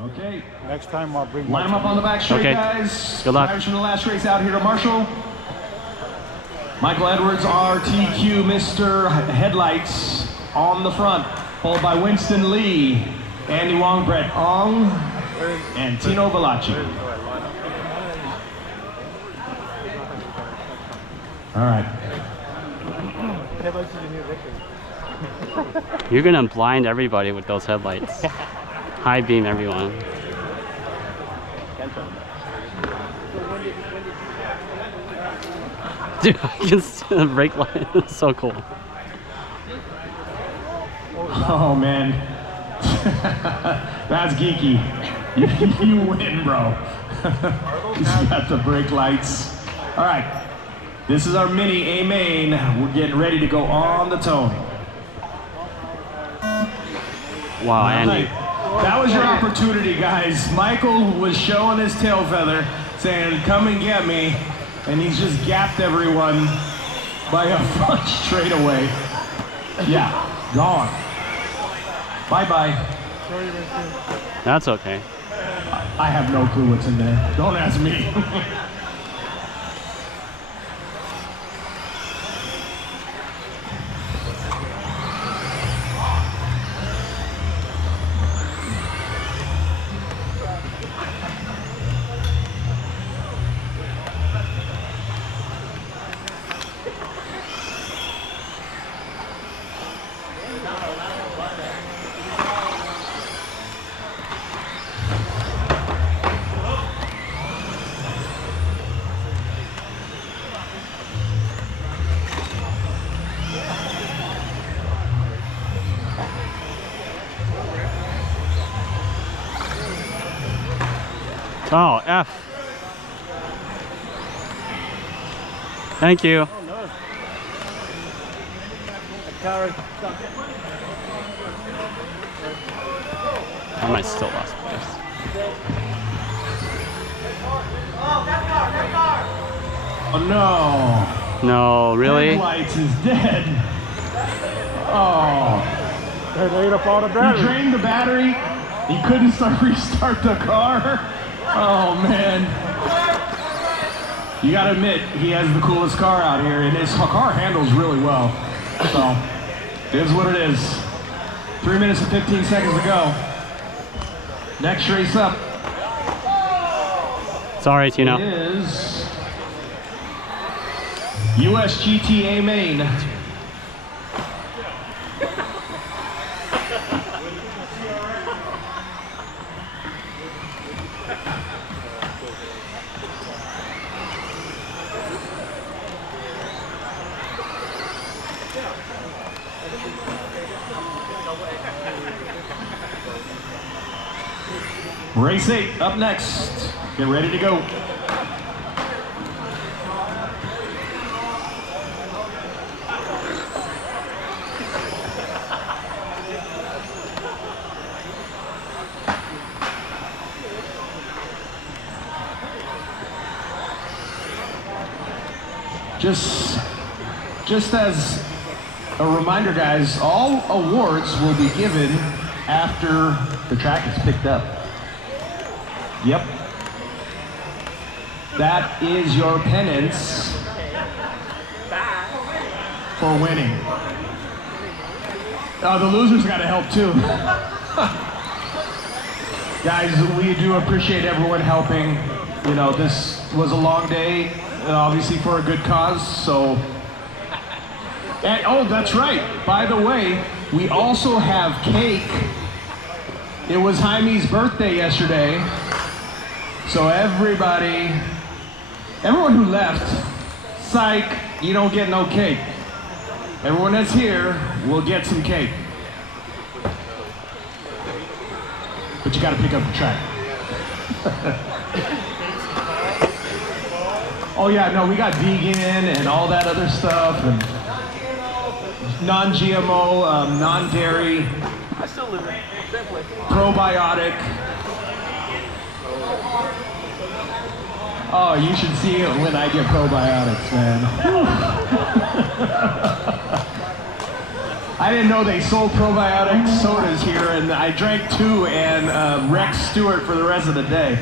Okay. Next time I'll bring. Line them up on the back straight, Okay. guys. Good luck. Drivers from the last race out here to Marshall. Michael Edwards, RTQ, Mr. Headlights on the front, followed by Winston Lee, Andy Wong, Brett Ong, and Tino Velacci. All right. You're gonna blind everybody with those headlights. High beam everyone. Dude, I can see the brake light. It's so cool. Oh man, that's geeky. You win, bro. He's got the brake lights. All right, this is our mini A main. We're getting ready to go on the tone. Wow, Andy. That was your opportunity, guys. Michael was showing his tail feather, saying, "Come and get me," and he's just gapped everyone by a front straightaway. Yeah, gone. Bye-bye. That's okay. I have no clue what's in there. Don't ask me. Oh, F. Thank you. I might still lost place. Oh no. No, really? Headlights is dead. Oh. They ate up all the He battery. drained the battery. He couldn't restart the car. Oh man. You gotta admit, he has the coolest car out here, and his car handles really well. So, it is what it is. 3 minutes and 15 seconds to go. Next race up Sorry, Tino. is US GTA Main. Race 8 up next. Get ready to go. Just as a reminder, guys, all awards will be given after the track is picked up. Yep. That is your penance for winning. The losers got to help too. Guys, we do appreciate everyone helping. You know, this was a long day, obviously for a good cause, so. And, oh, that's right. By the way, we also have cake. It was Jaime's birthday yesterday. So everyone who left, psych, you don't get no cake. Everyone that's here will get some cake. But you gotta pick up the track. Oh yeah, no, we got vegan and all that other stuff, and non-GMO, non-dairy, probiotic. Oh, you should see it when I get probiotics, man. I didn't know they sold probiotic sodas here, and I drank 2 and wrecked Stuart for the rest of the day.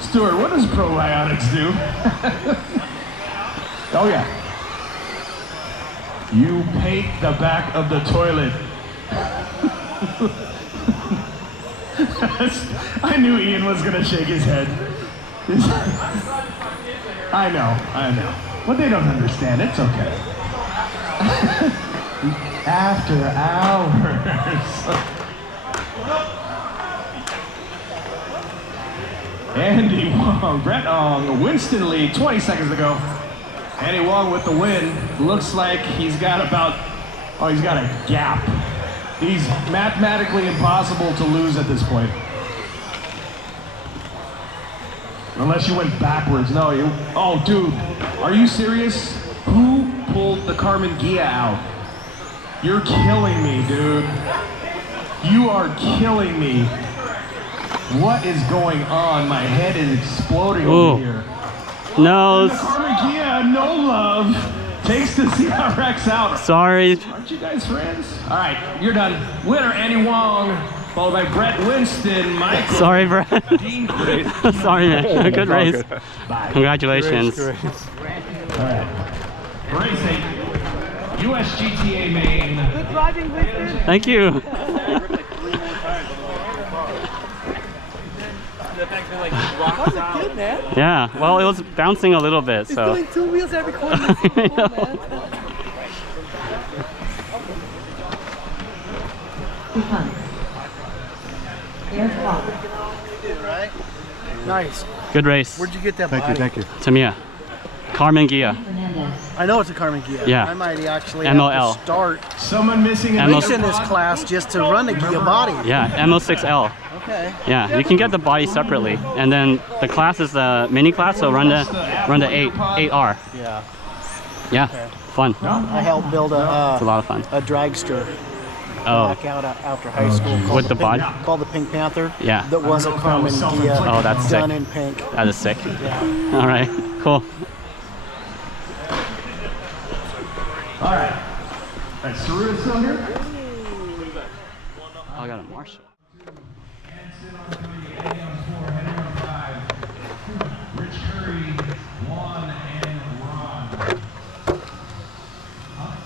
Stuart, what does probiotics do? Oh yeah. You paint the back of the toilet. I knew Ian was gonna shake his head. I know. But they don't understand, it's okay. After hours. Andy Wong, Brett Ong, Winston Lee, 20 seconds to go. Andy Wong with the win. Looks like he's got he's got a gap. He's mathematically impossible to lose at this point. Unless you went backwards. No, oh dude, are you serious? Who pulled the Karmann Ghia out? You're killing me, dude. You are killing me. What is going on? My head is exploding over here. No. The Karmann Ghia, no love. Takes the CRX out. Sorry. Aren't you guys friends? All right, you're done. Winner, Andy Wong, followed by Brett Winston, Michael. Sorry, Brett. Dean. Sorry, man. Good race. Bye. Congratulations. All right. Racing, USGTA main. Good driving, Winston. Thank you. Good, man. Yeah, well, it was bouncing a little bit, It's so. doing 2 wheels every corner. That's so cool, man. Nice. Good race. Where'd you get that body? Thank you. Tamiya. Karmann Ghia. I know it's a Karmann Ghia. Yeah. I might actually M-08R. have to start Someone missing a M-08R. racing this class just to run the Ghia body. Yeah, M-06L. Okay. Yeah, you can get the body separately, and then the class is the mini class, so run the 8R. Yeah. Yeah, Okay. fun. I helped build It's a lot of fun. a dragster Oh, back out after high school. Called with the Pink- body? Called the Pink Panther. Yeah. That was a Karmann Ghia. Oh, that's sick. Done in pink. That is sick. Yeah. All right, cool. All right. All right, Saru is still here? Oh, I got a Marshall. Rich Curry, Juan, and Ron. Huh?